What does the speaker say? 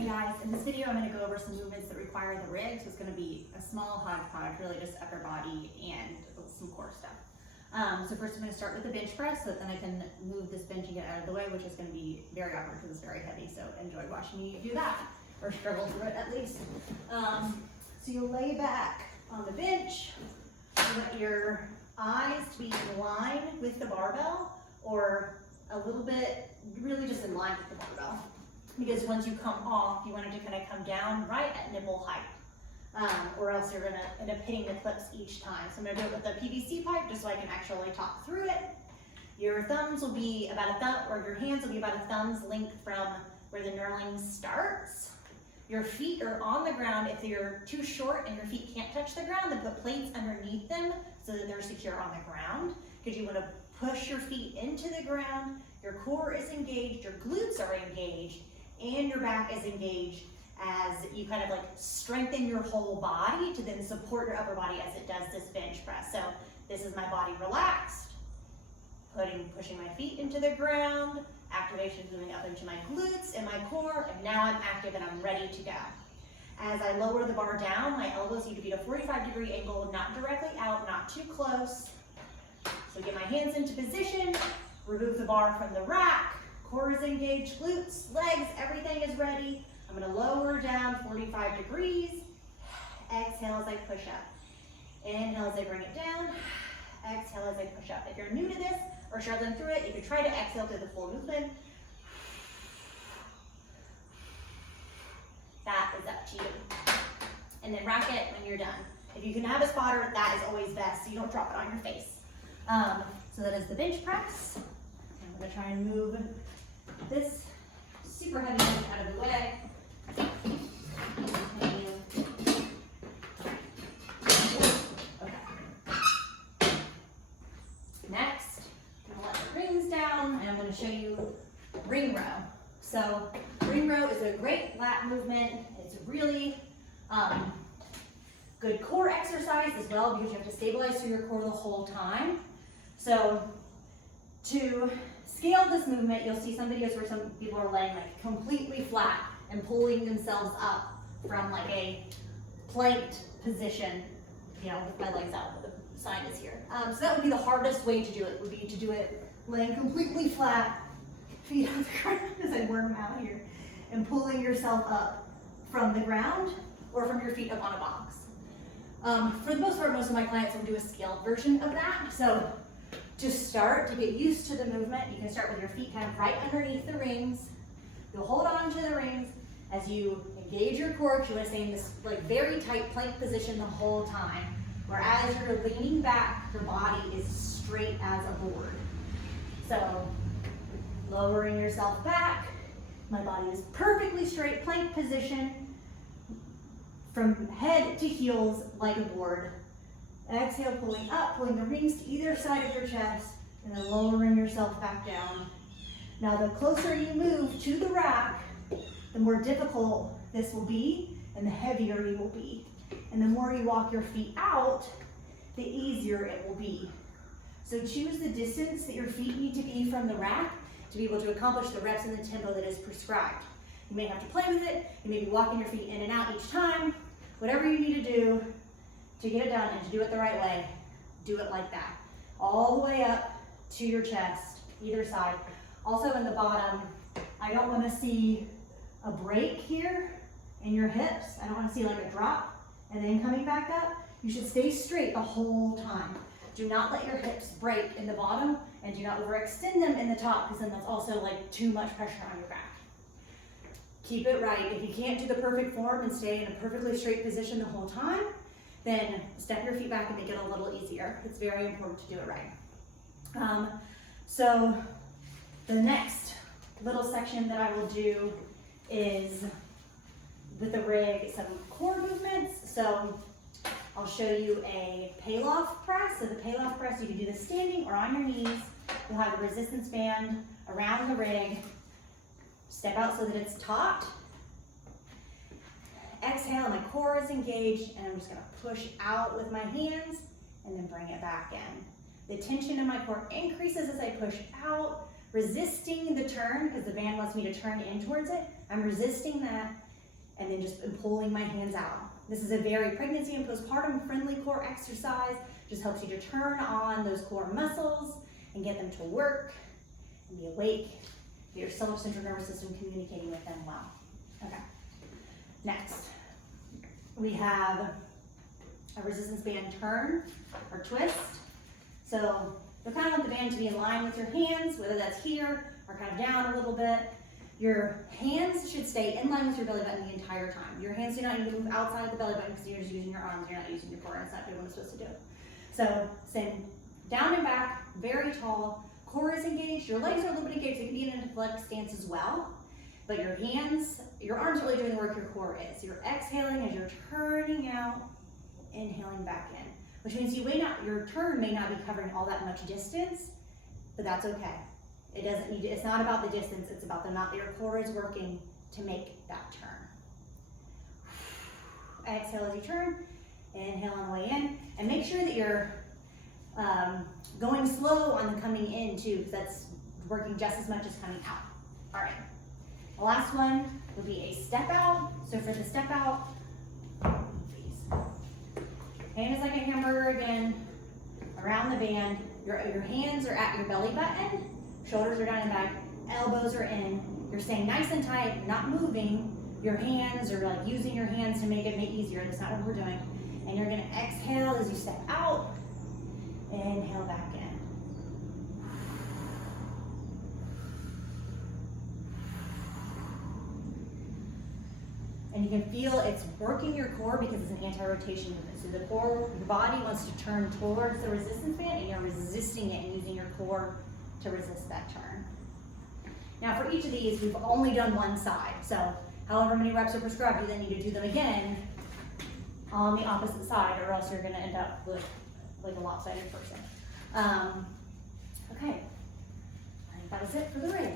Hey guys, in this video I'm going to go over some movements that require the rig, so it's going to be a small hodgepodge, really just upper body and some core stuff. So first I'm going to start with the bench press, so that then I can move this bench and get out of the way, which is going to be very awkward because it's very heavy, so enjoy watching me do that, or struggle through it at least. So you'll lay back on the bench, you want your eyes to be in line with the barbell, or a little bit, really just in line with the barbell. Because once you come off, you want it to kind of come down right at nipple height, or else you're gonna end up hitting the clips each time. So I'm gonna do it with the PVC pipe just so I can actually talk through it. Your thumbs will be about a thumb, or your hands will be about a thumb's length from where the knurling starts. Your feet are on the ground. If you're too short and your feet can't touch the ground, then put plates underneath them so that they're secure on the ground, because you want to push your feet into the ground. Your core is engaged, your glutes are engaged, and your back is engaged as you kind of like strengthen your whole body to then support your upper body as it does this bench press. So this is my body relaxed, pushing my feet into the ground, activation moving up into my glutes and my core, and now I'm active and I'm ready to go. As I lower the bar down, my elbows need to be at a 45-degree angle, not directly out, not too close. So get my hands into position, remove the bar from the rack, core is engaged, glutes, legs, everything is ready. I'm gonna lower down 45 degrees. Exhale as I push up. Inhale as I bring it down. Exhale as I push up. If you're new to this or struggling through it, you could try to exhale through the full movement. That is up to you. And then rack it when you're done. If you can have a spotter, that is always best, so you don't drop it on your face. So that is the bench press. I'm gonna try and move this super heavy bench out of the way. Okay. Next, I'm gonna let the rings down, and I'm gonna show you ring row. So ring row is a great lat movement. It's really good core exercise as well, because you have to stabilize through your core the whole time. So to scale this movement, you'll see some videos where some people are laying like completely flat and pulling themselves up from like a planked position, you know, with my legs out, the sign is here. So that would be the hardest way to do it, would be to do it laying completely flat, feet on the ground as I worm out here, and pulling yourself up from the ground or from your feet up on a box. For the most part, most of my clients will do a scaled version of that. So to start, to get used to the movement, you can start with your feet kind of right underneath the rings. You'll hold on to the rings as you engage your core, because you want to stay in this like very tight plank position the whole time. Whereas you're leaning back, your body is straight as a board. So lowering yourself back, my body is perfectly straight, plank position, from head to heels like a board. Exhale, pulling up, pulling the rings to either side of your chest, and then lowering yourself back down. Now, the closer you move to the rack, the more difficult this will be, and the heavier you will be. And the more you walk your feet out, the easier it will be. So choose the distance that your feet need to be from the rack to be able to accomplish the reps in the tempo that is prescribed. You may have to play with it. You may be walking your feet in and out each time. Whatever you need to do to get it done and to do it the right way, do it like that. All the way up to your chest, either side. Also in the bottom, I don't want to see a break here in your hips. I don't want to see like a drop and then coming back up. You should stay straight the whole time. Do not let your hips break in the bottom, and do not overextend them in the top, because then that's also like too much pressure on your back. Keep it right. If you can't do the perfect form and stay in a perfectly straight position the whole time, then step your feet back and make it a little easier. It's very important to do it right. So the next little section that I will do is with the rig, some core movements. So I'll show you a Paloff press. So the Paloff press, you can do this standing or on your knees. You'll have a resistance band around the rig. Step out so that it's taut. Exhale, and my core is engaged, and I'm just gonna push out with my hands and then bring it back in. The tension in my core increases as I push out, resisting the turn, because the band wants me to turn in towards it. I'm resisting that, and then just pulling my hands out. This is a very pregnancy and postpartum friendly core exercise. Just helps you to turn on those core muscles and get them to work and be awake. Get your central nervous system communicating with them well. Okay. Next, we have a resistance band turn or twist. So you kind of want the band to be in line with your hands, whether that's here or kind of down a little bit. Your hands should stay in line with your belly button the entire time. Your hands do not need to move outside of the belly button because you're just using your arms, you're not using your core, and it's not doing what it's supposed to do. So send down and back, very tall, core is engaged, your legs are a little bit engaged, so you can be in a deflected stance as well. But your hands, your arms are really doing the work your core is. You're exhaling as you're turning out, inhaling back in. Which means your turn may not be covering all that much distance, but that's okay. It doesn't need to, it's not about the distance, it's about your core is working to make that turn. Exhale as you turn, inhale on the way in, and make sure that you're going slow on the coming in too, because that's working just as much as coming out. All right, the last one would be a step out. So for the step out, hand is like a hamburger again, around the band. Your hands are at your belly button, shoulders are down and back, elbows are in. You're staying nice and tight, you're not moving. Your hands are like using your hands to make it easier. That's not what we're doing. And you're gonna exhale as you step out, inhale back in. And you can feel it's working your core because it's an anti-rotation movement. So the core, your body wants to turn towards the resistance band and you're resisting it and using your core to resist that turn. Now for each of these, we've only done one side. So however many reps are prescribed, you then need to do them again on the opposite side or else you're gonna end up with like a lopsided person. Okay, I think that was it for the rig.